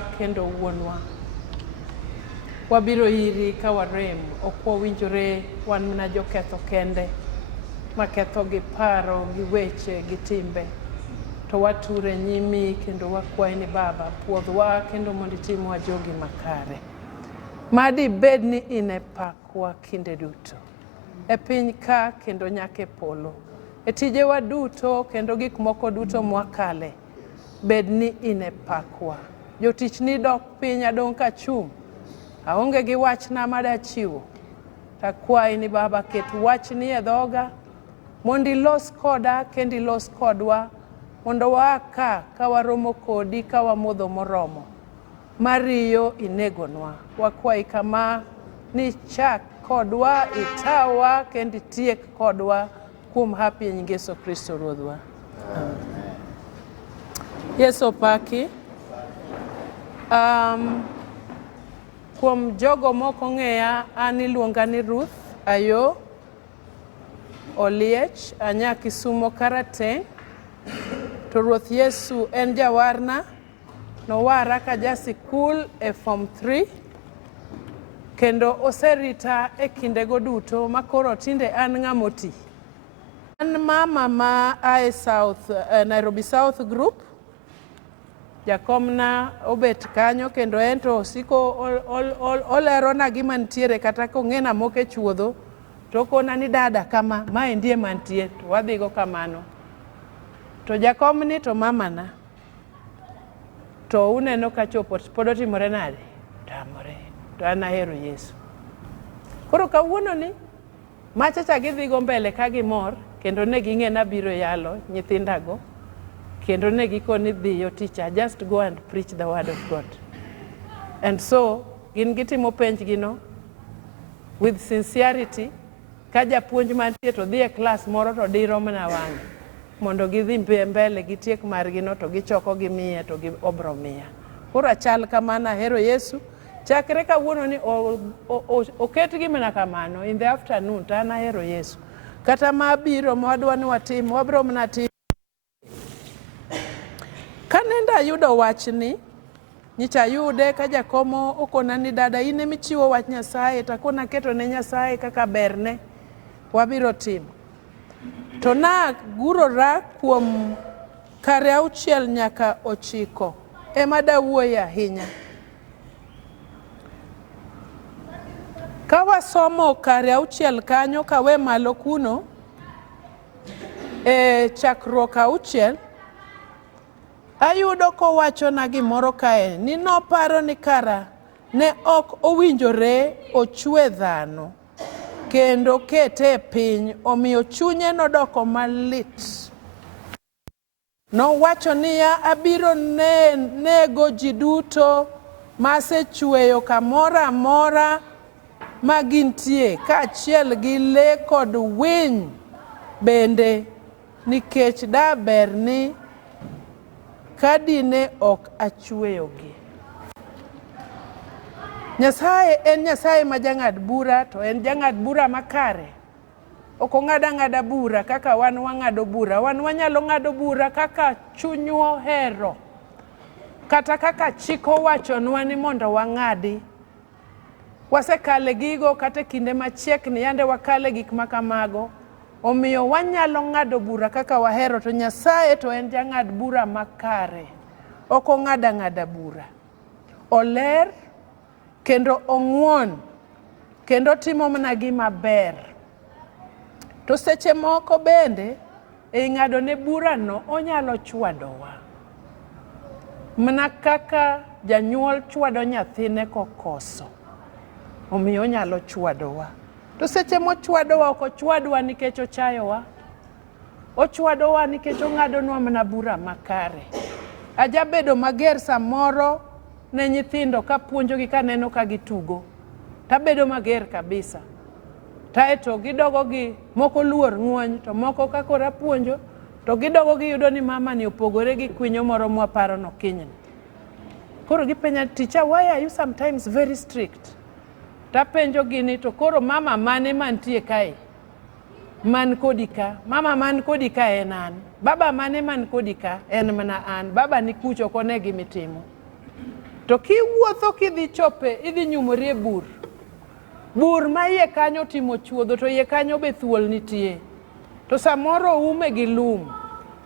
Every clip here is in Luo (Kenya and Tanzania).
kendo wuonwa. Wabiro iri ka warem, ok wawinjore wan mana joketho kende, maketho gi paro, gi weche, gi timbe. To wature nyimi kendo wakwayi ni Baba, puodhwa kendo mondo itimwa jogi makare. Madi bed ni ine pakwa kinde duto. E piny ka kendo nyaka e polo. E tijewa duto kendo gik moko duto mwakale. Bed ni ine pakwa. Jotich ni dok piny adong ka chung'. Aonge gi wachna madachiwo. Takwayi ni Baba ket wachni e dhoga. Mondo ilos koda kendo ilos kodwa. Mondo waka ka waromo kodi ka wamodho moromo. Mariyo inegonwa. Wakwayi kama ni chak kodwa, itawa kendo itiek kodwa kuom hapi e nying Yesu Kristo Ruodhwa. Yesu paki. Kuom jogo moko ng'eya, an iluonga ni Ruth Ayo Oliech, anya Kisumo Karateng'. To Ruoth Yesu en jawarna, nowara ka jasikul e Form 3, kendo oserita e kindego duto makoro tinde an ng'amoti. An mama ma ae South, Nairobi South Group, jakomna obet kanyo kendo ento osiko olerona gima ntiere kata kong'ena moke chuodho, to kona ni dada kama, mae ndie mantie, to wadhigo kamano. To jakomni to mamana, to uneno ka chopo pod otimore nade? Tamore, to an ahero Yesu. Koro kawuono ni, machacha gidhigo mbele ka gimor, kendo ne ging'e nabiro yalo nyithindago, kendo ne gikoni dhiyo teacher, just go and preach the word of God. And so, gin gitimo penj gino, with sincerity, ka japuonj mantie to dhi e class moro to diro mana wang'e. Mondo gidhi mbele gitiek margino to gichoko gimiye to obro miya. Koro achal kamana ahero Yesu. Chakre kawuono ni oket gimana kamano in the afternoon to an ahero Yesu. Kata mabiro mwadwa ni watim, wabro mana tim. Kanenda ayudo wachni, nyicha yude ka jakomo okona ni dada ine michiwo wach Nyasaye, takona keto ne Nyasaye kaka berne, wabiro tim. To na gurora kuom kare 6 nyaka 9 ema dawuoye ahinya. Kawa somo kare 6 kanyo kawe malo kuno, chakruok 6, ayudo kowacho na gimoro kae, ni noparo ni kara ne ok owinjore ochwe dhano. Kendo kete piny, omiyo chunye nodoko malit. Nowacho niya, abiro nego ji duto masechweyo kamora amora magintie, kaachiel gi le kod winy bende, nikech daber ni kadine ok achweyogi. Nyasaye en Nyasaye ma jang'ad bura, to en jang'ad bura makare. Ok ong'ada ng'ada bura kaka wan wang'ado bura. Wan wanyalo ng'ado bura kaka chunywa ohero. Kata kaka chik owachonwa ni mondo wang'adi. Wasekale gigo kata kinde machiekni yande wakale gik makamago. Omiyo wanyalo ng'ado bura kaka wahero, to Nyasaye to en jang'ad bura makare. Ok ong'ada ng'ada bura. Oler kendo ong'won, kendo timo mana gima ber. To seche moko bende, e ng'ado ne bura no, onyalo chwadowa. Mana kaka janyuol chwado nyathine kokoso, omiyo onyalo chwadowa. To seche mochwadowa, ok ochwadwa nikech ochayowa. Ochwadowa nikech ong'adonwa mana bura makare. Ajabedo mager samoro ne nyithindo ka puonjogi ka neno ka gitugo. Tabedo mager kabisa. Taeto gidogo gi moko luor ng'uony, to moko ka kora puonjo, to gidogo giyudo ni mama ni opogore gi kwinyo moro mwaparo no kinyni. Koro gipenya, teacher, why are you sometimes very strict? Tapenjo gini, to koro mama mane mantie kae? Man kodika. Mama man kodika en an. Baba mane man kodika en mana an. Baba ni kucho kone gimitimo. To kiwuotho kidhi chope, idhi nyumori e bur. Bur ma iye kanyo timo chuodho, to iye kanyo be thuol nitie. To samoro ume gi lum.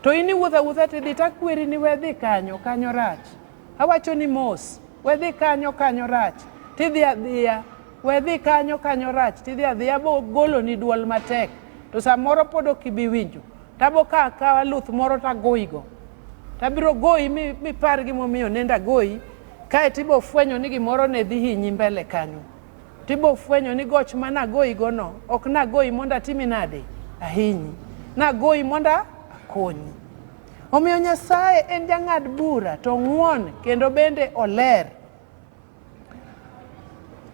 To ini wuotha tidhi takweri ni wedhi kanyo, kanyo rach. Awacho ni mos, wedhi kanyo, kanyo rach. Tidhi adhiya, wedhi kanyo, kanyo rach. Tidhi adhiya bo golo ni duol matek. To samoro podo kibiwinjo. Tabo kawa luth moro tagoigo. Tabiro goi mi par gimomiyo nenda goi. Kae tibo fwenyo ni gimoro ne dhi hinyi mbele kanyo. Tibo fwenyo ni goch mana goi gono. Ok na goi monda timi nade ahinyi. Na goi monda akonyi. Omiyo Nyasaye en jang'ad bura to ng'won kendo bende oler.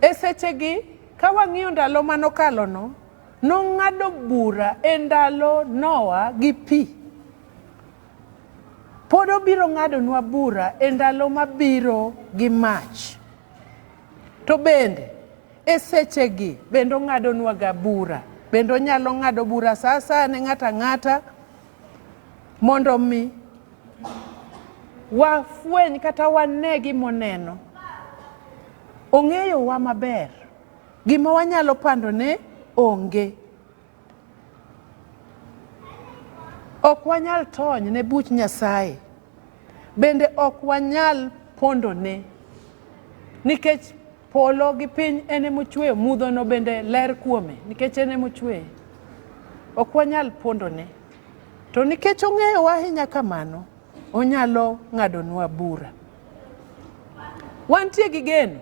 E sechegi ka wang'iyo ndalo manokalo no, nong'ado bura e ndalo Noah gi pi. Pod obiro ng'adonwa bura e ndalo mabiro gi mach. To bende e sechegi bende ong'adonwa ga bura. Bende onyalo ng'ado bura sasa ne ng'ata ng'ata mondo mi wafweny kata wane gimoneno. Ong'eyo wa maber. Gima wanyalo pando ne onge. Ok wanyal tony ne buch Nyasaye. Bende ok wanyal pondo ne. Nikech polo gi piny ene mochweyo, mudho no bende ler kuome. Nikech ene mochweyo. Ok wanyal pondo ne. To nikech ong'eyo wa ahinya kamano, onyalo ng'adonwa bura. Wantie gi geno.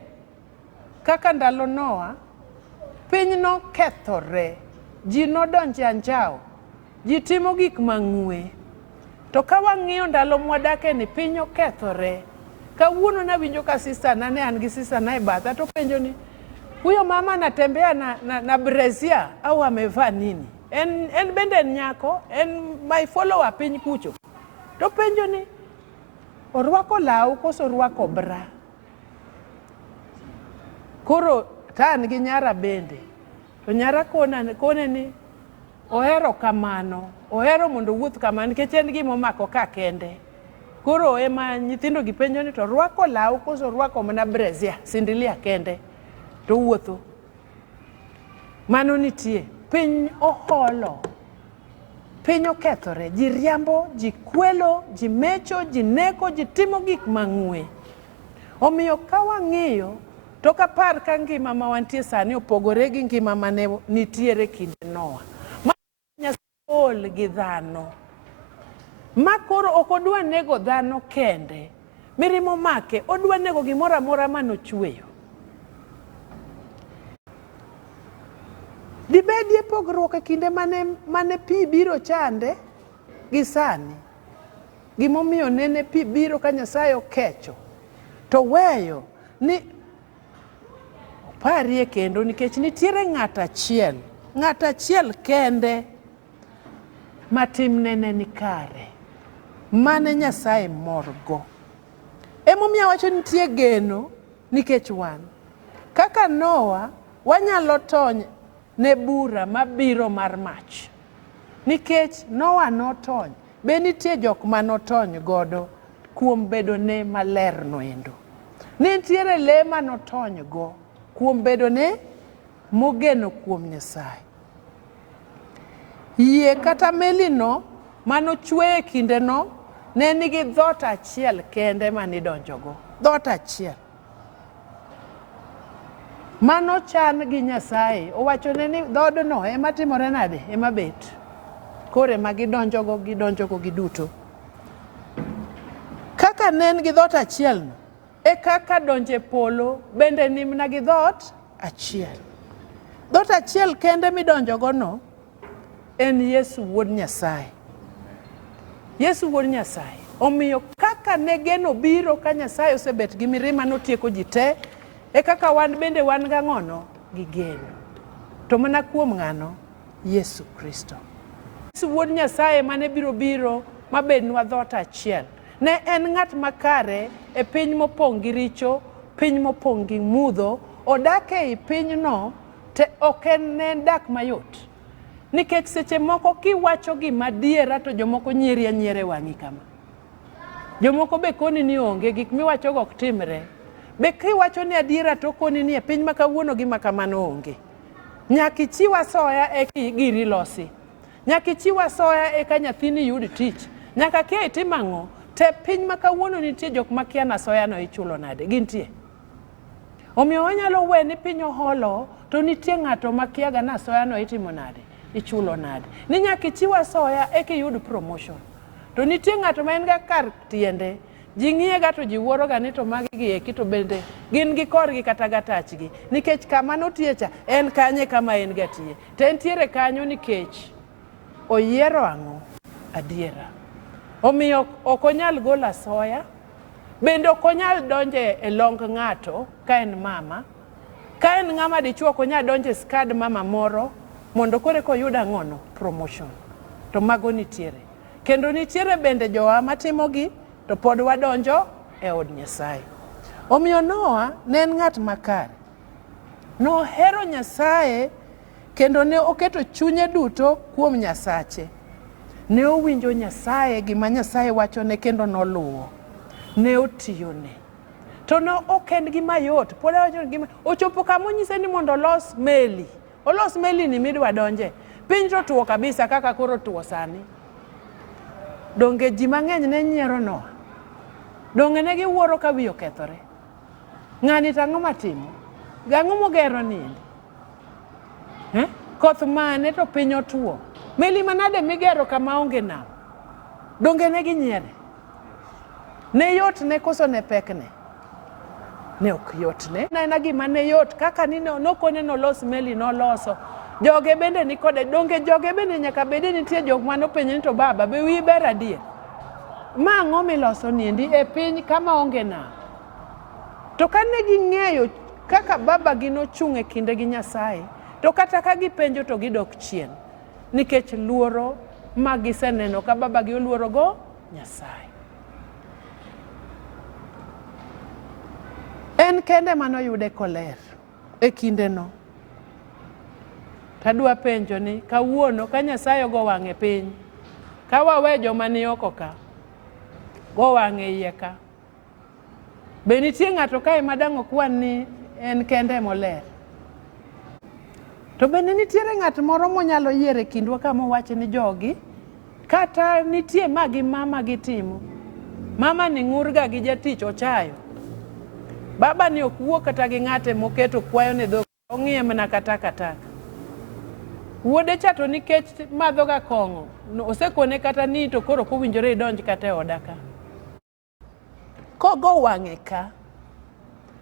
Kaka ndalo Noah, piny no kethore. Ji nodonje anjao. Ji timo gik mang'we. To ka wang'iyo ndalo mwadake ni piny okethore. Kawuono nawinjo ka sister na ne an gi sister na e batha to penjo ni huyo mama anatembea na brezia au amevaa nini? En bende nyako, en my follower piny kucho. To penjo ni orwako law koso orwako bra. Koro tan gi nyara bende. To nyara kone ni ohero kamano, ohero mondo wuoth kamano nikech en gima omako ka kende. Koro ema nyithindo gi penjo ni to rwako law koso rwako mana brezia, sindilia kende to wuotho. Mano nitie, piny oholo. Piny okethore, ji riambo, ji kwelo, ji mecho, ji neko, ji timo gik mang'we. Omiyo ka wang'iyo to kapar ka ngima ma wantie sani opogore gi ngima mane nitiere kinde Noah. Ol gi dhano. Ma koro ok odwa nego dhano kende. Mirimo make, odwa nego gimoro amora manochweyo. Dibedie pogruok e kinde mane pi biro chande gi sani. Gimomiyo nene pi biro ka Nyasaye okecho. To weyo ni oparie kendo nikech nitiere ng'ata achiel kende matim nene ni kare. Mane Nyasaye morgo. Emomiyo wacho nitie geno nikech wan. Kaka Noah wanyalo tony ne bura mabiro mar mach. Nikech Noah notony. Be nitie jok manotony godo kuom bedo ne maler noendo. Nitiere le manotony go kuom bedo ne mogeno kuom Nyasaye. Yie kata melino manochwe kinde no ne nigi dhot achiel kende manidonjogo. Dhot achiel. Mano chan gi Nyasaye. Owacho ne ni dhodno ema timore nade? Ema bet. Kore ma gidonjogo giduto. Kaka nen gi dhot achiel no, e kaka donje polo bende nimna gi dhot achiel. Dhot achiel kende midonjogo no en Yesu wuod Nyasaye. Yesu wuod Nyasaye. Omiyo kaka ne geno biro ka Nyasaye osebet gi mirima notieko ji te, e kaka wan bende wan ga ng'ono gi geno. To mana kuom ng'ano, Yesu Kristo. Yesu wuod Nyasaye mane biro mabednwa dhot achiel. Ne en ng'at makare e piny mopong' gi richo, piny mopong' gi mudho, odake i piny no te ok en dak mayot. Nikech seche moko kiwacho gima diera to jomoko nyiere wang'i kama. Jomoko be koni ni onge gik miwacho go ok timre. Be kiwacho ni adiera to koni ni e piny ma kawuono gi makamano onge. Nyaka ichiw asoya e giri losi. Nyaka ichiw asoya e ka nyathini yud tich. Nyaka kia itim ang'o te piny ma kawuono nitie jok ma kia asoya no ichulo nade. Gintie. Omiyo wanyalo we ni piny oholo to nitie ng'ato ma kia ga asoya no itimo nade. Ichulo nade. Ni nyaka ichiw asoya e ki yud promotion. To nitie ng'ato ma en ga kar tiende. Ji ng'iye ga to ji wuoro ga ni to magi gi eki to bende gin gi korgi kata gatachgi. Nikech kama notiecha en kanye kama en gatie. To entiere kanyo nikech oyiero ang'o adiera. Omiyo ok onyal golo asoya. Bende ok onyal donje e long ng'ato ka en mama. Ka en ng'ama dichuo ok onyal donje skad mama moro mondo kore ko yuda ng'ono promotion. To mago nitiere. Kendo nitiere bende jowa matimogi to pod wadonjo e od Nyasaye. Omiyo Noah ne en ng'at makare. Nohero Nyasaye kendo ne oketo chunye duto kuom Nyasache. Ne owinjo Nyasaye gima Nyasaye wachone kendo noluwo. Ne otiyone. To no ok en gima yot. Pod wacho gima ochopo kama onyise ni mondo olos meli. Olos meli ni midwa donje. Piny to tuo kabisa kaka koro tuo sani. Donge ji mang'eny ne nyiero Noah. Donge ne giwuoro ka wiyo kethore. Ng'ani tang'o matimo. Gang'o mogero nindi. Koth mane to piny otuo. Meli manade migero kama onge nam. Donge ne ginyiere. Ne yot ne koso ne pekne. Ne ok yot ne. Na gima ne yot kaka ni nokone nolos meli noloso. Joge bende ni kode. Donge joge bende nyaka bede nitie jok manopenjo ni to baba be wi ber adier. Ma ang'o miloso niendi e piny kama onge nam. To kane ging'eyo kaka baba gi nochung' e kinde gi Nyasaye, to kata ka gipenjo to gidok chien. Nikech luoro ma giseneno ka baba gi oluoro go Nyasaye. En kende manoyude koler e kinde no. Tadwa penjo ni kawuono ka Nyasaye go wang'e piny. Ka wawe joma ni oko ka. Go wang'e iye ka. Be nitie ng'ato kae madang'o kwan ni en kende moler. To bende nitiere ng'at moro monyalo yiere kindwa kama wacho ni jogi. Kata nitie magi mama gitimo. Mama ni ng'urga gi jatich ochayo. Baba ni ok wuo kata gi ng'ate moketo kwayo ne dhok. Ong'iye mana kata. Wuode cha to nikech madho ga kong'o. Osekone kata ni to koro kowinjore idonj kata e oda ka. Kogo wang'e ka.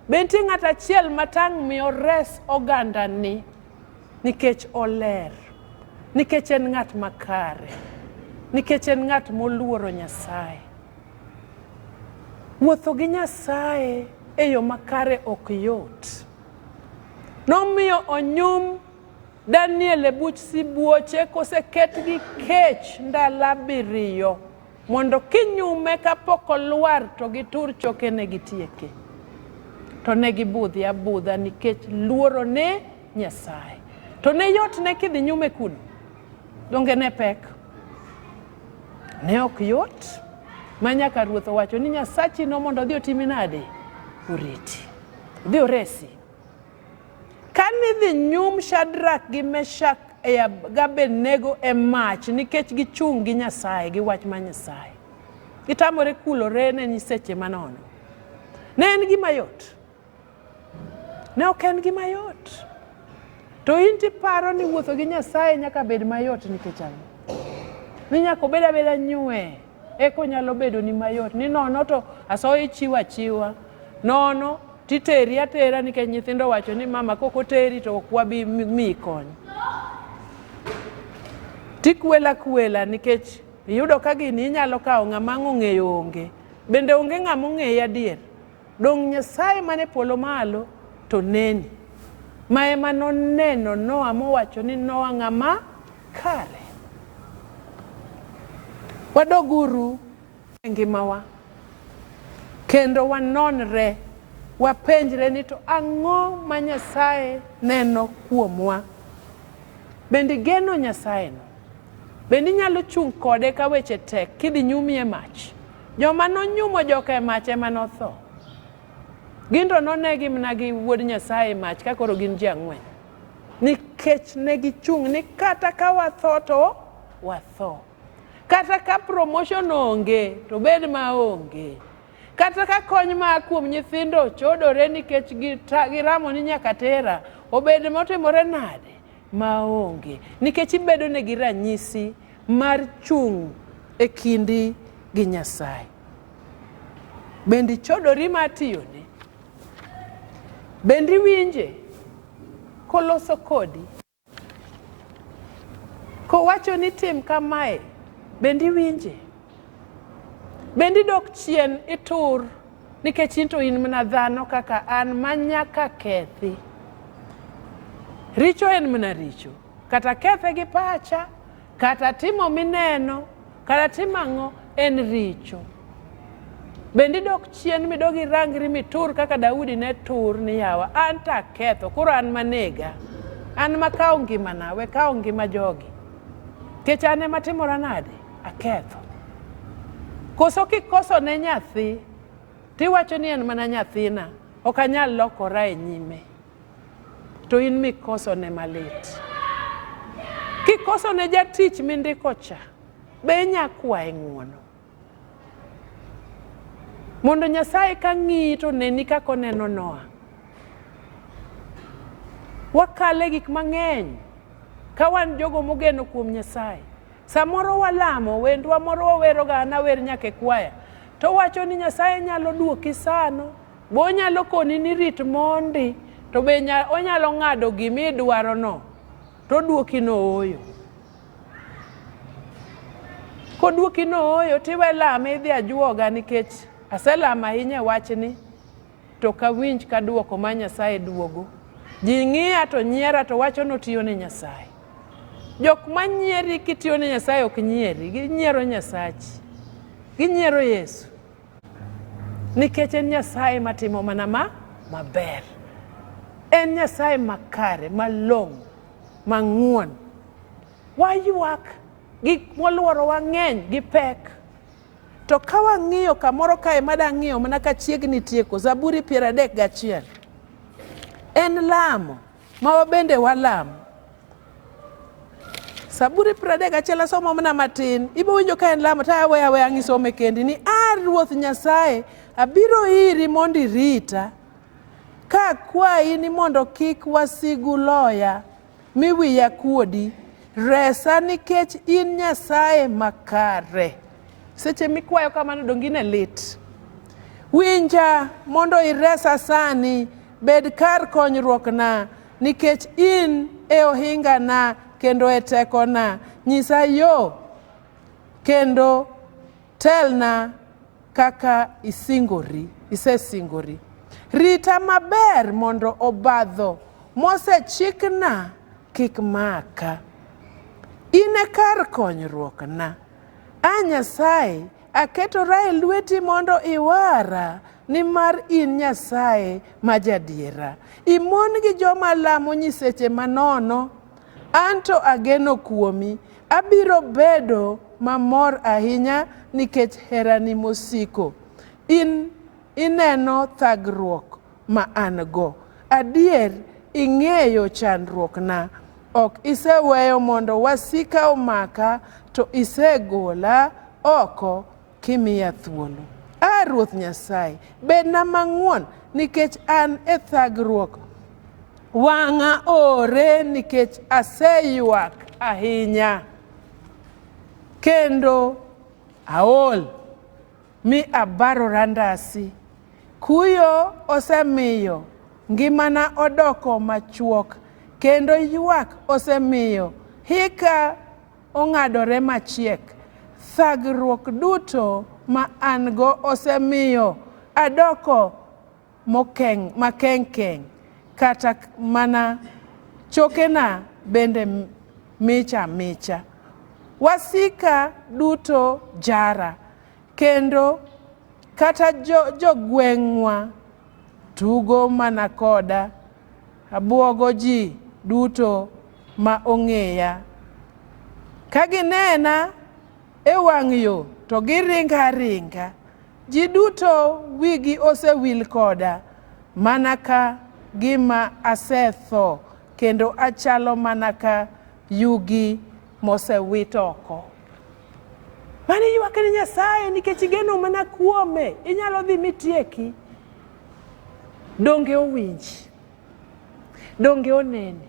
Benti ng'at achiel matang' miyo res oganda ni. Nikech oler. Nikech en ng'at makare. Nikech en ng'at moluoro Nyasaye. Wuotho gi Nyasaye e yo makare ok yot. Nomiyo onyum Daniel e buch sibuoche koseket gi kech ndala 7 mondo kinyume kapok olwar to gitur choke ne gitieke. To ne gibudhi abudha nikech luoro ne Nyasaye. To ne yot ne kidhi nyume kuno. Donge ne pek. Ne ok yot. Manyaka Ruoth owacho ni Nyasachi no mondo odhi otimi nade? Oriti. Odhi oresi. Kani dhi nyum Shadrach gi Meshach e Abednego e mach nikech gichung' gi Nyasaye gi wach ma Nyasaye. Gitamore kulore ne nyiseche manono. Ne en gima yot. Ne ok en gima yot. To inti paro ni wuotho gi Nyasaye nyaka bed mayot nikech ang'o? Ni nyaka obed abeda nyue. Eko nyalo bedo ni mayot. Ni nono to asoya ichiwa chiwa. Nono titeri atera nikech nyithindo wacho ni mama koko teri to ok wabi mi kony. Tikwela nikech iyudo ka gini inyalo kawo ng'ama ong'eyo onge. Bende onge ng'ama ong'eyo adier. Dong Nyasaye mane polo malo to neni. Ma ema noneno Noah mowacho ni Noah ng'ama kare. Wadoguru e ngimawa. Kendo wanonre. Wapenjre ni to ang'o ma Nyasaye neno kuomwa. Bende geno Nyasaye no. Bende nyalo chung' kode ka weche tek kidhi nyumi e mach. Joma nonyumo joka e mach ema notho. Gindo nonegi mana gi wuod Nyasaye mach ka koro gin ji ang'wen. Nikech ne gichung' ni kata ka watho to watho. Kata ka promotion onge to bed maonge. Kata ka kony ma kuom nyithindo chodore nikech giramo ni nyaka tera, obed motimore nade maonge. Nikech ibedo ne gi ranyisi mar chung' e kindi gi Nyasaye. Bendi chodori matiyone. Bendi winje koloso kodi. Kowacho ni tim kamae, bendi winje. Bendi dok chien itur nikech into in mana dhano kaka an manyaka kethi. Richo en mana richo. Kata kethe gi pacha, kata timo mineno, kata timang'o en richo. Bendi dok chien midogi rangri mitur kaka Daudi ne tur ni yawa. An ta ketho, koro an manega. An makao ngimana, we kao ngima jogi. Kech an ema timora nade, aketho. Koso kikoso ne nyathi, tiwacho ni en mana nyathina, ok anyal lokora e nyime. To in mikoso ne malit. Kikoso ne jatich mindiko cha, be nyakwaye ng'uono. Mondo Nyasaye ka ng'i to neni kako neno Noa. Wakale gik mang'eny ka wan jogo mogeno kuom Nyasaye. Samoro walamo, wendwa moro wawero ga na wer nyake kwaya. To wacho ni Nyasaye nyalo duoki sano, bo nyalo koni ni rit mondi, to be onyalo ng'ado gimidwaro no, to duoki no oyo. Koduoki no oyo, tiwe lame idhi ajuoga nikech aselama ahinya wachni, to kawinj ka duoko ma Nyasaye duogo. Ji ng'iya to nyiera to wacho notiyo ne Nyasaye. Jok manyieri kitiyo ne Nyasaye ok nyieri, ginyiero Nyasachi. Ginyiero Yesu. Nikech en Nyasaye matimo mana maber. En Nyasaye makare, malong'o, mang'uon. Wayuak gik moluoro wang'eny gi pek. To ka wang'iyo kamoro kae madang'iyo mana ka chiegni tieko, Zaburi 31. En lamo, ma wabende walamo. Zaburi 31 asomo mana matin. Ibo winjo ka en lamo, ta awe ang'isome kendi ni Ruoth Nyasaye, abiro iri mondo irita. Ka kwayi ni mondo kik wasigu loya, mi wiya kuodi. Resa nikech in Nyasaye makare. Seche mikwayo kamano dongine lit. Winja mondo iresa sani, bed kar konyruokna, nikech in e ohingana kendo e tekona. Nyisa yo kendo telna kaka isesingori. Rita maber mondo obadho mosechikna kik maka. Ine kar konyruokna. Nyasaye, aketora e lweti mondo iwara, nimar in Nyasaye majadiera. Imon gi joma lamo nyiseche manono, anto ageno kuomi. Abiro bedo mamor ahinya nikech herani mosiko. Ineno thagruok ma an go. Adier, ing'eyo chandruokna. Ok iseweyo mondo wasika omaka, to isegola oko kimiya thuolo. Ruoth Nyasaye, bedna mang'uon nikech an e thagruok. Wang'a ore nikech aseyuak ahinya. Kendo aol mi abarora ndasi. Kuyo osemiyo ngimana odoko machuok. Kendo yuak osemiyo hika ong'adore machiek. Thagruok duto ma an go osemiyo adoko makeng'. Kata mana chokena bende micha. Wasika duto jara. Kendo kata jogweng'wa tugo mana koda. Abuogo ji duto ma ong'eya. Kaginena e wang' yo to giringa. Ji duto wigi osewil koda. mana ka gima asetho kendo achalo mana ka yugi mosewit oko. Mani ywak ne Nyasaye nikech igeno mana kuome, inyalo dhi mitieki. Donge owinji, donge oneni,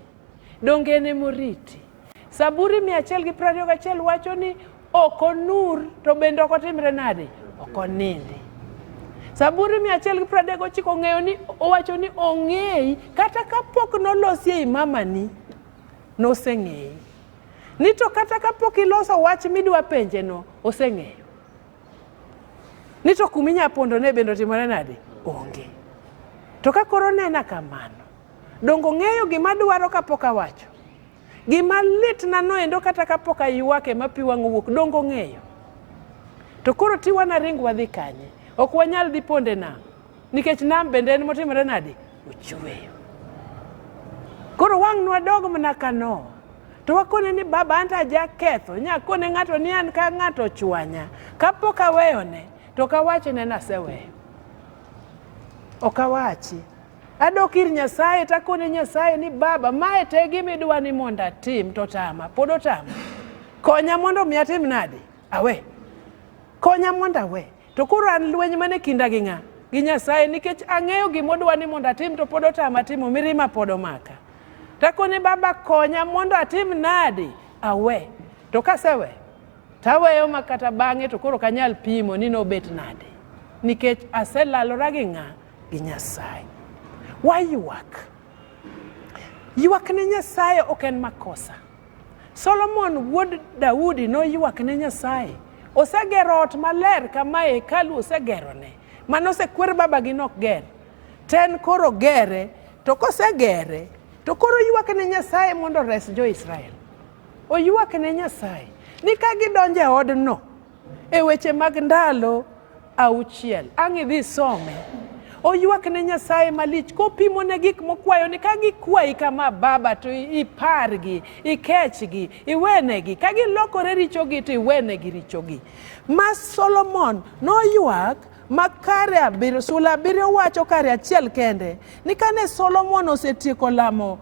donge ene moriti. Zaburi 121 wacho ni ok onur to bende ok otimre nade, ok onindi. Zaburi 139 ng'eyo ni owacho ni ong'eyi kata kapok nolosi ei mamani noseng'eyi. Ni to kata kapok iloso wach midwa penje no oseng'eyo. Ni to kuminya pondo ne bende otimore nade, onge. To ka koro nena kamano, dongo ng'eyo gima dwaro kapok awacho. Gima lit na noendo kata kapok aywake ma pi wang' wuok, dongo ng'eyo. To koro tiwa na ring wadhi kanye. Ok wanyal dhi ponde nam. Nikech nam bende en motimore nade, ochweyo. Koro wang' nwa dog mana ka Noa. To wakone ni baba anta jaketho, nyakone ng'ato ni an ka ng'ato chwanya. Kapok aweyone, to kawache ne naseweyo. Okawachi. Adok ir Nyasaye, takone Nyasaye ni baba, mae te gima idwa ni mondo atim, to tama, pod otama. Konya mondo mi atim nade, awe. Konya mondo awe. To koro an lweny mane kinda gi ng'a? Gi Nyasaye, nikech ang'eyo gima odwa ni mondo atim to pod otama timo, mirima pod omaka. Takone baba konya mondo atim nade, awe. To kasewe, taweyo makata bang'e to koro kanyal pimo ni nobet nade. Nikech aselalora gi ng'a? Gi Nyasaye. Waywak. Ywak ne Nyasaye ok en makosa. Solomon wuod Daudi no ywak ne Nyasaye. Osegero ot maler kama hekalu osegero ne. Mano osekwer baba gi nok ger. Ten koro gere, to kosegere, to koro ywak ne Nyasaye mondo res jo Israel. O ywak ne Nyasaye. Ni ka gidonje od no, e weche mag ndalo 6, ang' idhi some. O ywak ne Nyasaye malich, kopimo ne gik mokwayo ni ka gikwayi kama baba to ipargi, ikechgi, iwenegi, ka gilokore richogi to iwenegi richogi. Ma Solomon no ywak makare 7, sula 7 wacho kare achiel kende, ni kane Solomon osetieko lamo,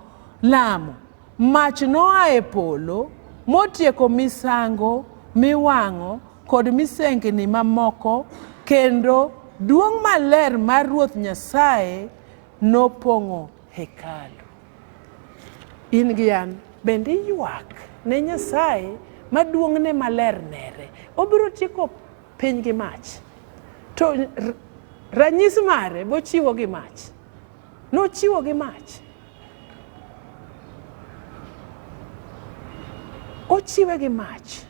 mach noa e polo, motieko misango, miwang'o, kod misengni mamoko, kendo duong' maler mar Ruoth Nyasaye nopong'o hekalu. In gi an bende ywak ne Nyasaye maduong'ne maler nere. Obiro tieko piny gi mach. To ranyisi mare bochiwo gi mach. Nochiwo gi mach. Ochiwe gi mach.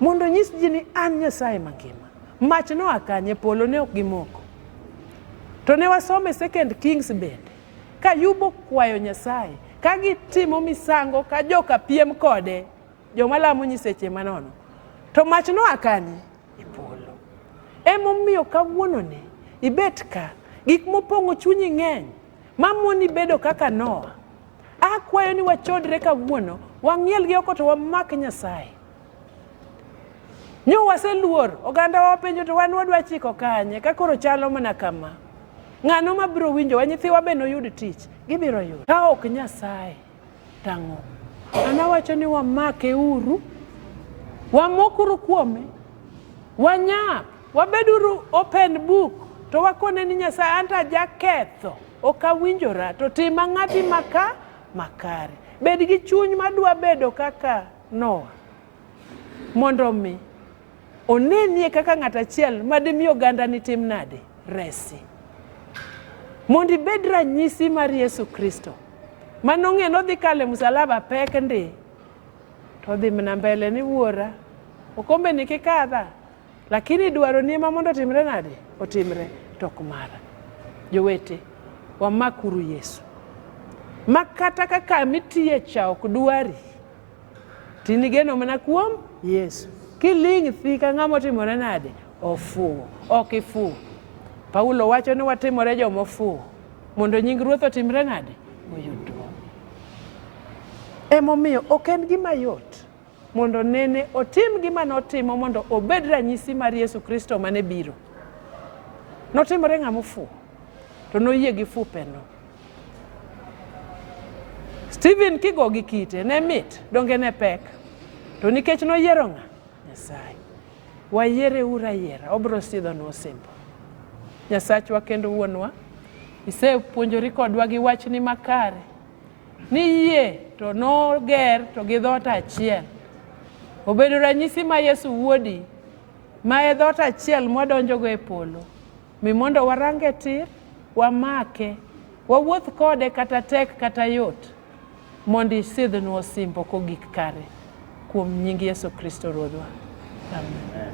Mondo nyis ji ni an Nyasaye mangima. Mach no akanye, polo ne ok gimoko. To ne wasome 2 Kings bende. Ka Yubo kwayo Nyasaye, ka gitimo misango ka joka piem kode, joma lamo nyiseche manono. To mach no akanye, e polo. Emomiyo kawuono ne, ibet ka, gik mopong'o chunyi ng'eny, mamoni bedo kaka Noa. Akwayo ni wachodre kawuono, wang'iel gi oko to wamak Nyasaye. Nyo waseluor, oganda wapenjo to wan wadwa chiko kanye, ka koro chalo mana kama. Ng'ano mabiro winjo, wa nyithiwa be noyud tich, gibiro yud. Ka ok Nyasaye, tang'o. Anawacho ni wamake uru, wamokuru kuome, wanyap, wabeduru open book, to wakone ni Nyasaye anta jaketho, okawinjora, to tima ng'ati makare. Bed gi chuny madwa bedo kaka Noa, mondo mi onenie kaka ng'at achiel madimi oganda ni tim nade, resi. Mondi bed ranyisi mar Yesu Kristo. Manong'e nodhi kale msalaba pek ndi, to dhi mna mbele ni wuora, okombe ni kikadha, lakini dwaro ni ema mondo timre nade, otimre tok mara. Jowete, wamakuru Yesu. Makata kaka mitie cha ok dwari, tinigeno mana kuom Yesu. Kiling' thi ka ng'amo timore nade, ofuwo, ok ifuwo. Paulo wacho ni watimore jomo fuwo, mondo nying Ruoth otimre nade, oyudwa. Emomiyo ok en gima yot mondo nene otim gima notimo mondo obed ranyisi mar Yesu Kristo mane biro. Notimore ng'ama ofuwo. to noyie gi fupeno. Stephen kigo gi kite ne mit, donge ne pek, to nikech noyiero ng'a? Nyasaye. Wayiere ura yiera, obro sidhonwa osimbo. Nyasachwa kendo wuonwa, isepuonjori kodwa gi wachni makare, ni yie to noger to gi dhoot achiel. Obedo ranyisi ma Yesu wuodi, ma e dhoot achiel mwadonjogo e polo. Mi mondo warange tir, wamake, wawuoth kode kata tek kata yot, mondo isidhnwa osimbo kogik kare. Kuom nying Yesu Kristo Ruodhwa. Amen.